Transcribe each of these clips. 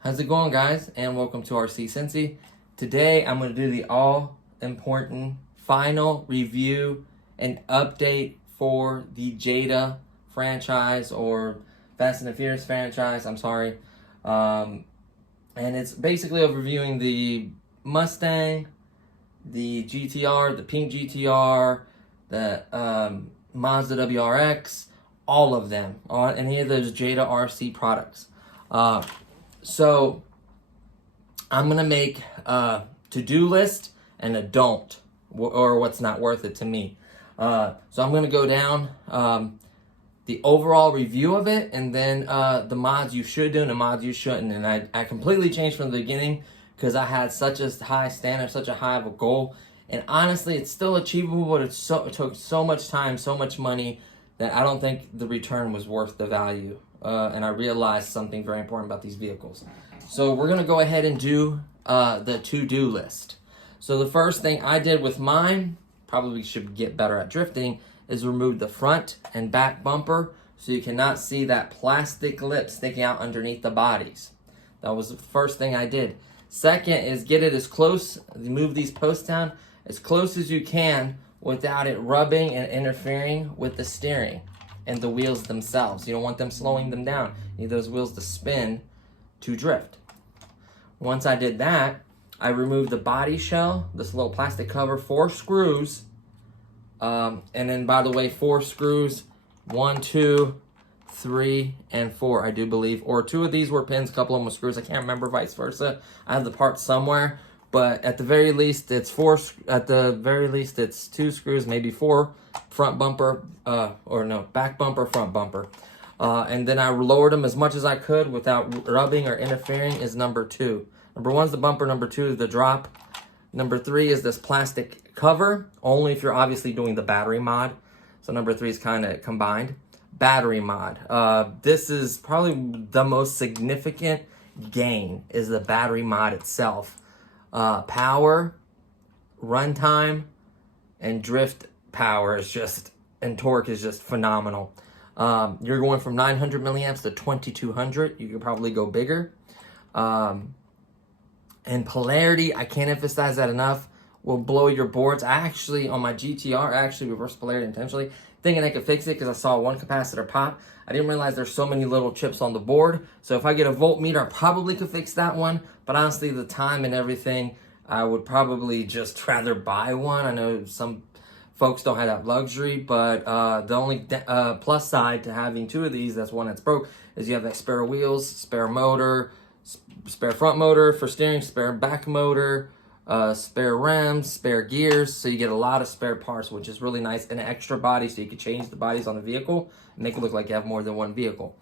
How's it going, guys? And welcome to RC Cincy. Today I'm going to do the all-important final review and update for the Jada franchise, or Fast and the Furious franchise, I'm sorry. And it's basically reviewing the Mustang, the GTR, the pink GTR, the Mazda WRX, all of them, any of those Jada RC products. So I'm going to make a to-do list and a don't, or what's not worth it to me. So I'm going to go down the overall review of it, and then the mods you should do and the mods you shouldn't. And I completely changed from the beginning because I had such a high standard, such a high of a goal. And honestly, it's still achievable, but it took so much time, so much money, that I don't think the return was worth the value. And I realized something very important about these vehicles. So we're going to go ahead and do the to-do list. So the first thing I did with mine, probably should get better at drifting, is remove the front and back bumper so you cannot see that plastic lip sticking out underneath the bodies. That was the first thing I did. Second is get it as close, move these posts down as close as you can without it rubbing and interfering with the steering and the wheels themselves. You don't want them slowing them down. You need those wheels to spin to drift. Once I did that, I removed the body shell, this little plastic cover, 4 screws. And then, by the way, 4 screws, 1, 2, 3, and 4, I do believe. Or 2 of these were pins, a couple of them were screws. I can't remember, vice versa. I have the part somewhere. But at the very least, it's 4. At the very least, it's 2 screws, maybe 4. Front bumper, back bumper, front bumper. And then I lowered them as much as I could without rubbing or interfering is number 2. Number 1 is the bumper, number 2 is the drop. Number 3 is this plastic cover, only if you're obviously doing the battery mod. So number 3 is kind of combined. Battery mod. This is probably the most significant gain, is the battery mod itself. Power, runtime, and drift power is just, and torque is just phenomenal. You're going from 900 milliamps to 2200. You could probably go bigger. And polarity, I can't emphasize that enough, will blow your boards. I actually, on my GTR, I actually reversed polarity intentionally, thinking I could fix it because I saw one capacitor pop. I didn't realize there's so many little chips on the board. So if I get a voltmeter, I probably could fix that one. But honestly, the time and everything, I would probably just rather buy one. I know some folks don't have that luxury, but the only plus side to having 2 of these, that's one that's broke, is you have that spare wheels, spare motor, spare front motor for steering, spare back motor, spare rims, spare gears. So you get a lot of spare parts, which is really nice, and an extra body so you can change the bodies on the vehicle and make it look like you have more than one vehicle.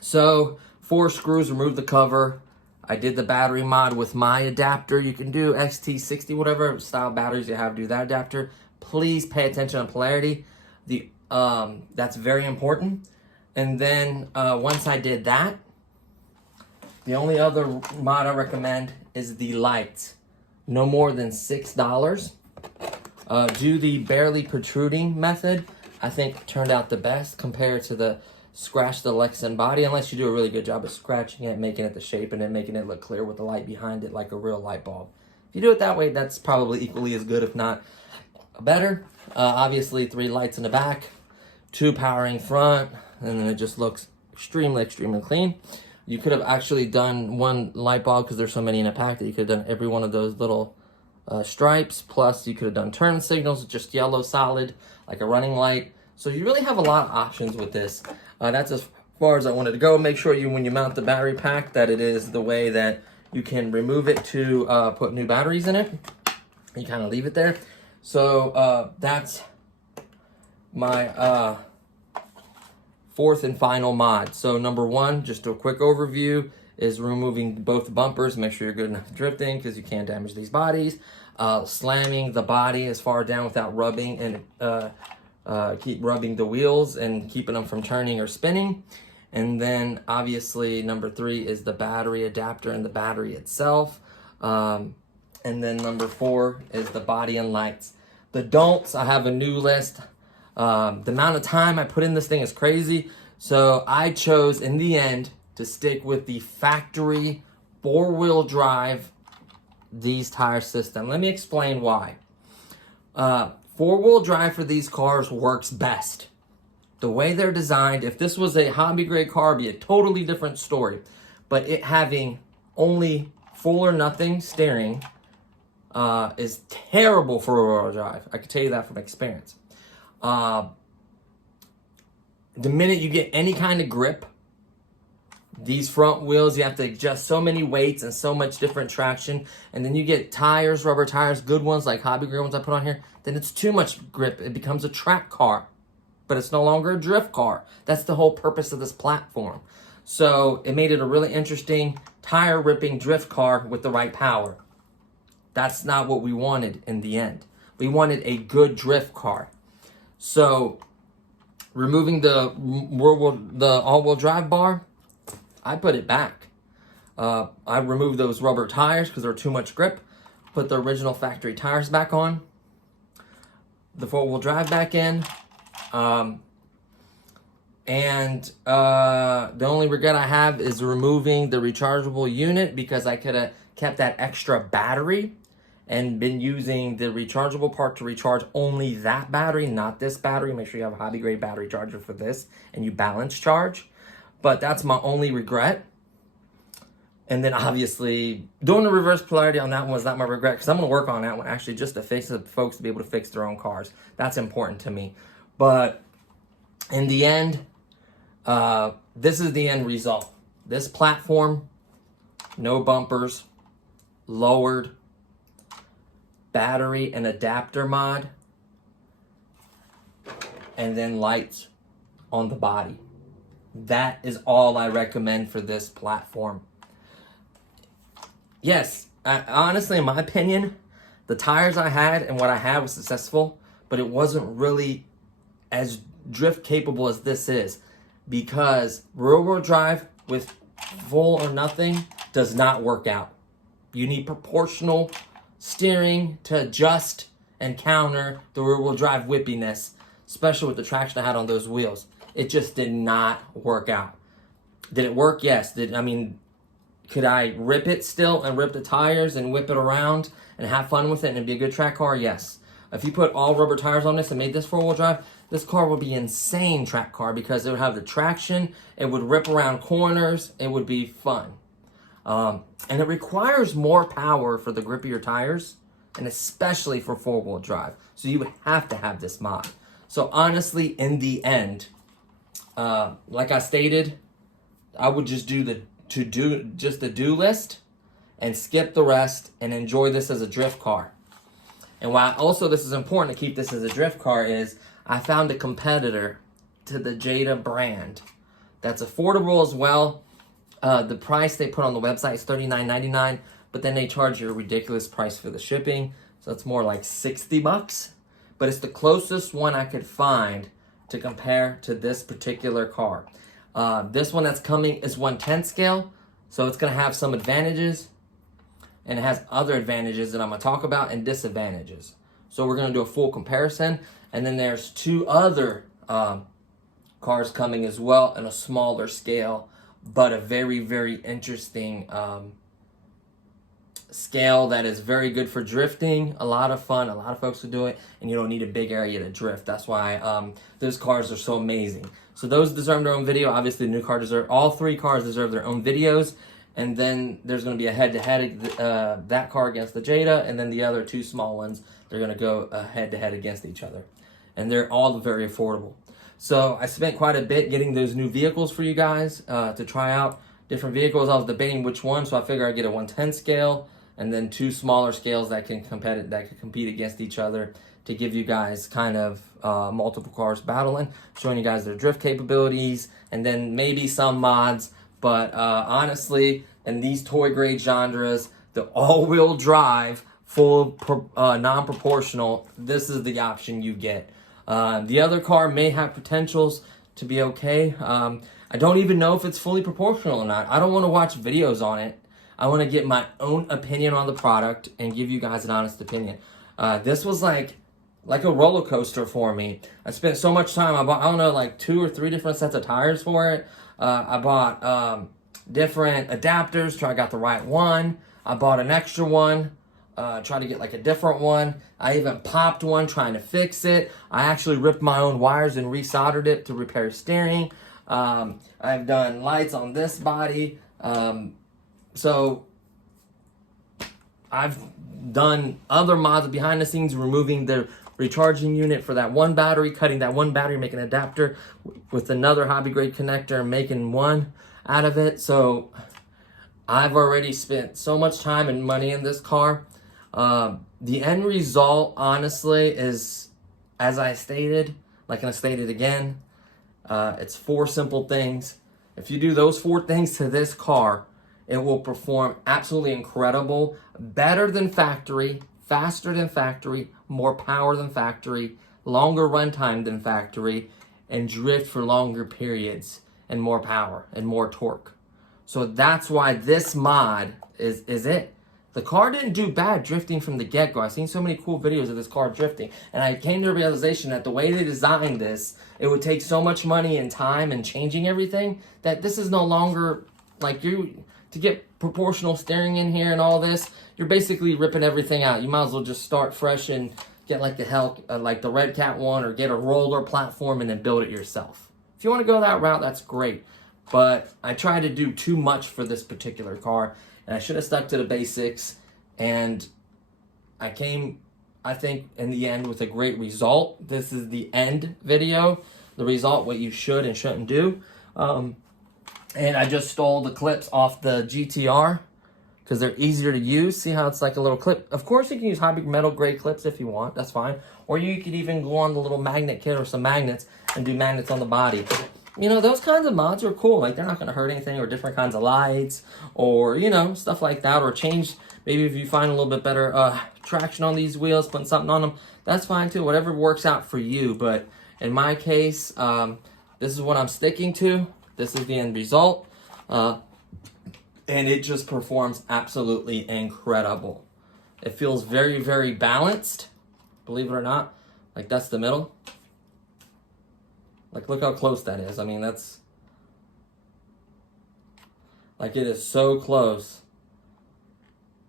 So 4 screws, remove the cover. I did the battery mod with my adapter. You can do XT60, whatever style batteries you have, do that adapter. Please pay attention on polarity. That's very important. And then once I did that, the only other mod I recommend is the lights. No more than $6. Do the barely protruding method. I think turned out the best compared to the scratch the Lexan body, unless you do a really good job of scratching it, making it the shape, and then making it look clear with the light behind it like a real light bulb. If you do it that way, that's probably equally as good, if not better. Obviously, 3 lights in the back, 2 powering front, and then it just looks extremely, extremely clean. You could have actually done 1 light bulb, because there's so many in a pack, that you could have done every one of those little stripes. Plus, you could have done turn signals, just yellow solid, like a running light. So you really have a lot of options with this. That's as far as I wanted to go. Make sure when you mount the battery pack, that it is the way that You can remove it to put new batteries in it. You kind of leave it there. So that's my fourth and final mod. So number one, just a quick overview, is removing both bumpers. Make sure you're good enough drifting because you can't damage these bodies. Slamming the body as far down without rubbing, and keep rubbing the wheels and keeping them from turning or spinning. And then obviously number three is the battery adapter and the battery itself. And then number four is the body and lights. The don'ts, I have a new list. The amount of time I put in this thing is crazy. So I chose in the end to stick with the factory 4-wheel drive these tire system. Let me explain why. 4-wheel drive for these cars works best. The way they're designed, if this was a hobby grade car, it'd be a totally different story. But it having only full or nothing steering is terrible for 4-wheel drive. I can tell you that from experience. The minute you get any kind of grip, these front wheels, you have to adjust so many weights and so much different traction. And then you get tires, rubber tires, good ones like hobby grade ones I put on here, then it's too much grip. It becomes a track car, but it's no longer a drift car. That's the whole purpose of this platform. So it made it a really interesting tire ripping drift car with the right power. That's not what we wanted in the end. We wanted a good drift car. So removing the all-wheel drive bar, I put it back. I removed those rubber tires because they're too much grip. Put the original factory tires back on. The 4-wheel drive back in. And the only regret I have is removing the rechargeable unit, because I could have kept that extra battery and been using the rechargeable part to recharge only that battery, not this battery. Make sure you have a hobby grade battery charger for this and you balance charge. But that's my only regret. And then obviously doing the reverse polarity on that one was not my regret, because I'm going to work on that one actually just to fix it, folks to be able to fix their own cars. That's important to me. But in the end, this is the end result. This platform, no bumpers, lowered, battery and adapter mod, and then lights on the body. That is all I recommend for this platform. Yes, honestly, in my opinion, the tires I had and what I had was successful, but it wasn't really as drift capable as this is, because rear-wheel drive with full or nothing does not work out. You need proportional steering to adjust and counter the rear-wheel drive whippiness, especially with the traction I had on those wheels. It just did not work out. Did it work? Yes. Could I rip it still and rip the tires and whip it around and have fun with it and it'd be a good track car? Yes. If you put all rubber tires on this and made this 4-wheel drive, this car would be an insane track car, because it would have the traction, it would rip around corners, it would be fun. And it requires more power for the grippier tires, and especially for 4-wheel drive. So you would have to have this mod. So honestly, in the end, like I stated, I would just do the do list and skip the rest and enjoy this as a drift car. And why also this is important to keep this as a drift car is I found a competitor to the Jada brand that's affordable as well. The price they put on the website is $39.99, but then they charge you a ridiculous price for the shipping. So it's more like $60, but it's the closest one I could find to compare to this particular car. This one that's coming is 1/10 scale, so it's going to have some advantages, and it has other advantages that I'm going to talk about and disadvantages. So we're going to do a full comparison, and then there's 2 other cars coming as well in a smaller scale, but a very, very interesting scale that is very good for drifting. A lot of fun. A lot of folks will do it, and you don't need a big area to drift. That's why those cars are so amazing. So those deserve their own video. Obviously, the new car deserve. All 3 cars deserve their own videos. And then there's going to be a head-to-head, that car against the Jada, and then the other 2 small ones, they're going to go head-to-head against each other. And they're all very affordable. So I spent quite a bit getting those new vehicles for you guys to try out. different vehicles. I was debating which one, so I figured I'd get a 110 scale and then 2 smaller scales that can compete against each other to give you guys kind of multiple cars battling, showing you guys their drift capabilities, and then maybe some mods. But honestly, in these toy grade genres, the all-wheel drive, full non-proportional, this is the option you get. The other car may have potentials to be okay. I don't even know if it's fully proportional or not. I don't want to watch videos on it. I want to get my own opinion on the product and give you guys an honest opinion. This was like a roller coaster for me. I spent so much time. I bought, I don't know, like 2 or 3 different sets of tires for it. I bought different adapters, I got the right one. I bought an extra one, tried to get like a different one. I even popped one trying to fix it. I actually ripped my own wires and resoldered it to repair steering. I've done lights on this body. So I've done other mods behind the scenes, removing the recharging unit for that one battery, cutting that one battery, making an adapter with another hobby grade connector and making one out of it. So I've already spent so much time and money in this car. The end result, honestly, is, as I stated, like I stated again, it's 4 simple things. If you do those 4 things to this car, it will perform absolutely incredible, better than factory, faster than factory, more power than factory, longer runtime than factory, and drift for longer periods, and more power and more torque. So that's why this mod is it. The car didn't do bad drifting from the get-go. I've seen so many cool videos of this car drifting, and I came to the realization that the way they designed this, it would take so much money and time and changing everything that this is no longer, like, to get proportional steering in here and all this, you're basically ripping everything out. You might as well just start fresh and get like like the Red Cat one, or get a roller platform and then build it yourself. If you want to go that route, that's great. But I tried to do too much for this particular car, and I should have stuck to the basics. And I came, I think, in the end with a great result. This is the end video, the result, what you should and shouldn't do. And I just stole the clips off the GTR because they're easier to use. See how it's like a little clip? Of course, you can use hobby metal grade clips if you want. That's fine. Or you could even go on the little magnet kit or some magnets and do magnets on the body. You know, those kinds of mods are cool. Like, they're not going to hurt anything, or different kinds of lights, or, you know, stuff like that. Or change, maybe if you find a little bit better traction on these wheels, putting something on them, that's fine too. Whatever works out for you. But in my case, this is what I'm sticking to. This is the end result. And it just performs absolutely incredible. It feels very, very balanced, believe it or not. Like, that's the middle. Like, look how close that is. I mean, that's... like, it is so close.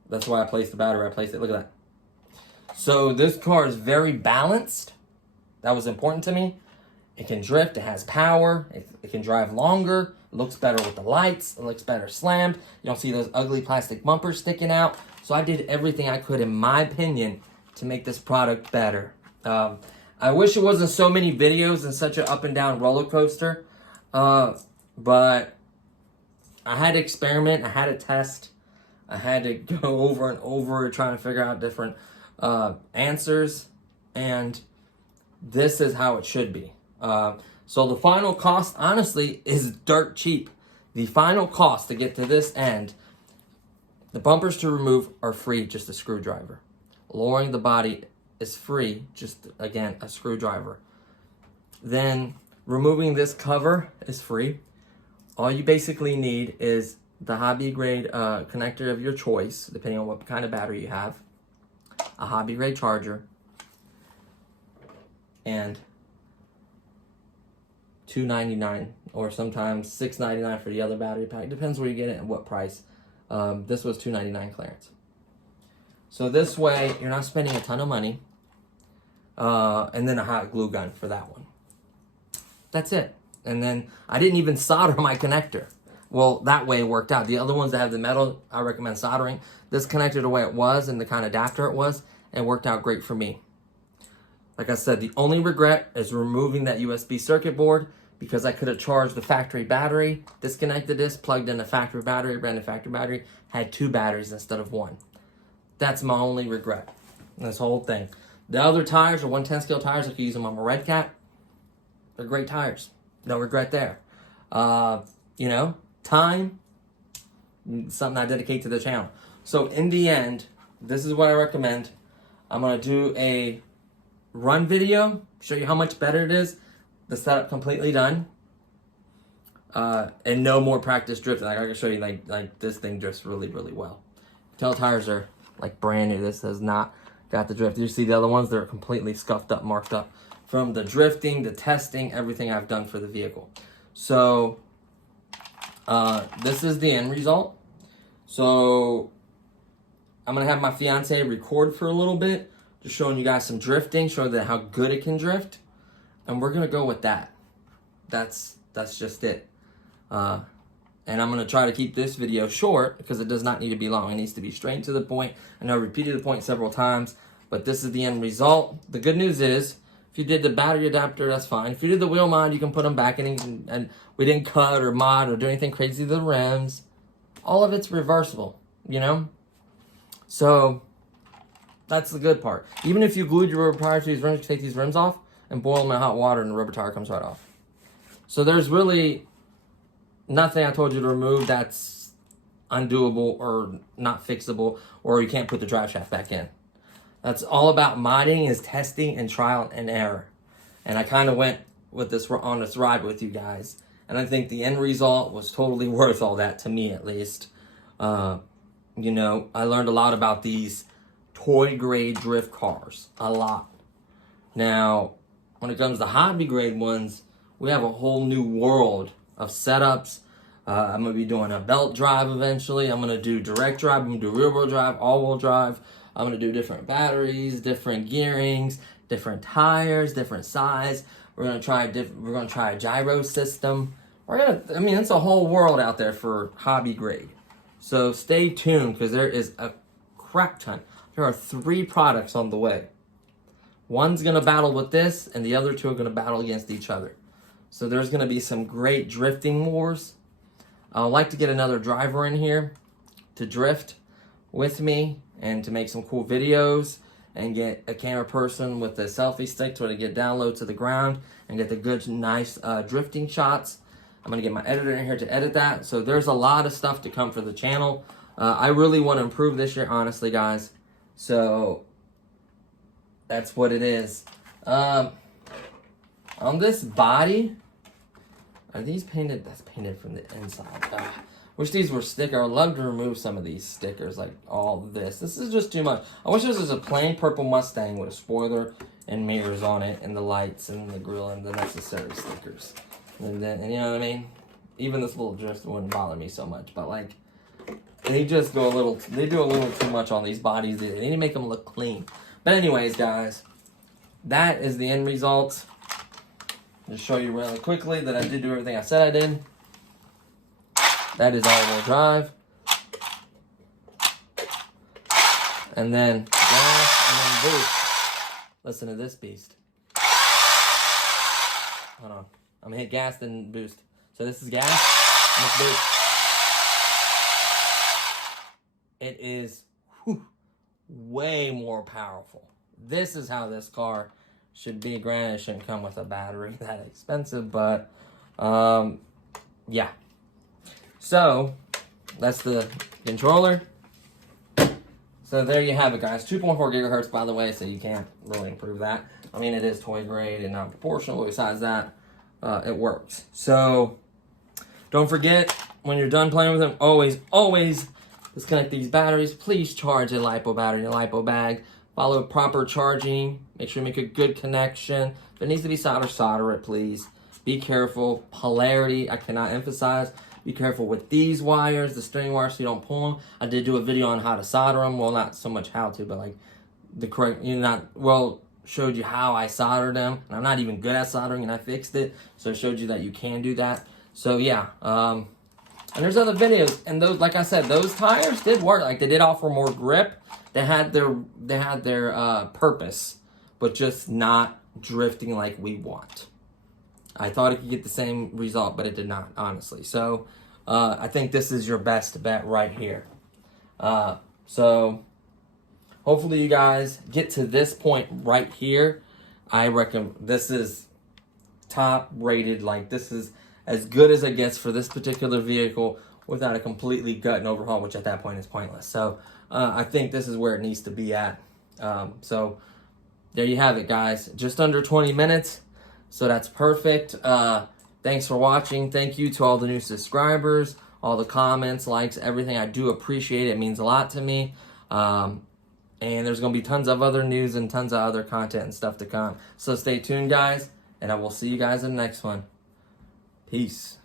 That's why I placed the battery. I placed it. Look at that. So, this car is very balanced. That was important to me. It can drift. It has power. It can drive longer. It looks better with the lights. It looks better slammed. You don't see those ugly plastic bumpers sticking out. So, I did everything I could, in my opinion, to make this product better. I wish it wasn't so many videos and such an up and down roller coaster. But I had to experiment. I had to test. I had to go over and over trying to figure out different answers. And this is how it should be. So the final cost, honestly, is dirt cheap. The final cost to get to this end, the bumpers to remove are free, just a screwdriver. Lowering the body is free, just, again, a screwdriver. Then removing this cover is free. All you basically need is the hobby grade connector of your choice, depending on what kind of battery you have, a hobby grade charger, and $2.99 or sometimes $6.99 for the other battery pack. Depends where you get it and what price. This was $2.99 clearance. So this way, you're not spending a ton of money. And then a hot glue gun for that one. That's it. And then I didn't even solder my connector. Well, that way it worked out. The other ones that have the metal, I recommend soldering. This connector the way it was and the kind of adapter it was, and worked out great for me. Like I said, the only regret is removing that USB circuit board, because I could have charged the factory battery, disconnected this, plugged in the factory battery, ran the factory battery, had 2 batteries instead of 1. That's my only regret in this whole thing. The other tires are 110 scale tires. I could use them on my Red Cat. They're great tires. No regret there. You know, time, something I dedicate to the channel. So in the end, this is what I recommend. I'm going to do a run video, show you how much better it is. The setup completely done. And no more practice drifting. Like I can show you, like this thing drifts really, really well. Tail tires are like brand new. This has not got the drift. You see the other ones, they're completely scuffed up, marked up from the drifting, the testing, everything I've done for the vehicle. So this is the end result. So I'm gonna have my fiance record for a little bit, just showing you guys some drifting, showing that how good it can drift, and we're gonna go with that. That's just it. And I'm going to try to keep this video short because it does not need to be long. It needs to be straight to the point. I know I repeated the point several times, but this is the end result. The good news is, if you did the battery adapter, that's fine. If you did the wheel mod, you can put them back in, and we didn't cut or mod or do anything crazy to the rims. All of it's reversible, you know? So, that's the good part. Even if you glued your rubber tires to these rims, you take these rims off and boil them in hot water and the rubber tire comes right off. So there's really nothing I told you to remove that's undoable or not fixable, or you can't put the drive shaft back in. That's all about modding, is testing and trial and error. And I kind of went with this on this ride with you guys, and I think the end result was totally worth all that, to me at least. You know, I learned a lot about these toy grade drift cars, a lot. Now, when it comes to hobby grade ones, we have a whole new world of setups. I'm going to be doing a belt drive eventually. I'm going to do direct drive. I'm going to do rear wheel drive, all wheel drive. I'm going to do different batteries, different gearings, different tires, different size. We're going to try a gyro system. I mean, it's a whole world out there for hobby grade. So stay tuned, because there is a crap ton. There are 3 products on the way. One's going to battle with this, and the other 2 are going to battle against each other. So there's going to be some great drifting wars. I would like to get another driver in here to drift with me and to make some cool videos, and get a camera person with a selfie stick to get down low to the ground and get the good, nice drifting shots. I'm going to get my editor in here to edit that. So there's a lot of stuff to come for the channel. I really want to improve this year, honestly, guys. So that's what it is. On this body, are these painted? That's painted from the inside. Wish these were sticker. I'd love to remove some of these stickers, like all this. This is just too much. I wish this was a plain purple Mustang with a spoiler and mirrors on it, and the lights and the grill and the necessary stickers. And then, and you know what I mean? Even this little drift wouldn't bother me so much, but like, they just go a little, they do a little too much on these bodies. They need to make them look clean. But anyways, guys, that is the end result. Just show you really quickly that I did do everything I said I did. That is all-wheel drive. And then gas, and then boost. Listen to this beast. Hold on. I'm gonna hit gas, then boost. So this is gas, and this boost. It is way more powerful. This is how this car should be. Granted, it shouldn't come with a battery that expensive, but yeah. So that's the controller. So there you have it, guys. 2.4 gigahertz, by the way, so you can't really improve that. I mean, it is toy grade and not proportional, but besides that, it works. So don't forget, when you're done playing with them, always disconnect these batteries. Please charge a LiPo battery in a LiPo bag. Follow proper charging. Make sure you make a good connection. If it needs to be soldered, solder it, please. Be careful. Polarity, I cannot emphasize. Be careful with these wires, the string wires, so you don't pull them. I did do a video on how to solder them. Well, not so much how to, but like the correct, showed you how I soldered them. And I'm not even good at soldering, and I fixed it. So it showed you that you can do that. So yeah, and there's other videos. And those, like I said, those tires did work. Like, they did offer more grip. They had their purpose, but just not drifting like we want. I thought it could get the same result, but it did not, honestly. So I think this is your best bet right here. So hopefully you guys get to this point right here. I reckon this is top rated. Like, this is as good as it gets for this particular vehicle without a completely gut and overhaul, which at that point is pointless. So I think this is where it needs to be at. So there you have it, guys. Just under 20 minutes. So that's perfect. Thanks for watching. Thank you to all the new subscribers, all the comments, likes, everything. I do appreciate it. It means a lot to me. And there's going to be tons of other news and tons of other content and stuff to come. So stay tuned, guys, and I will see you guys in the next one. Peace.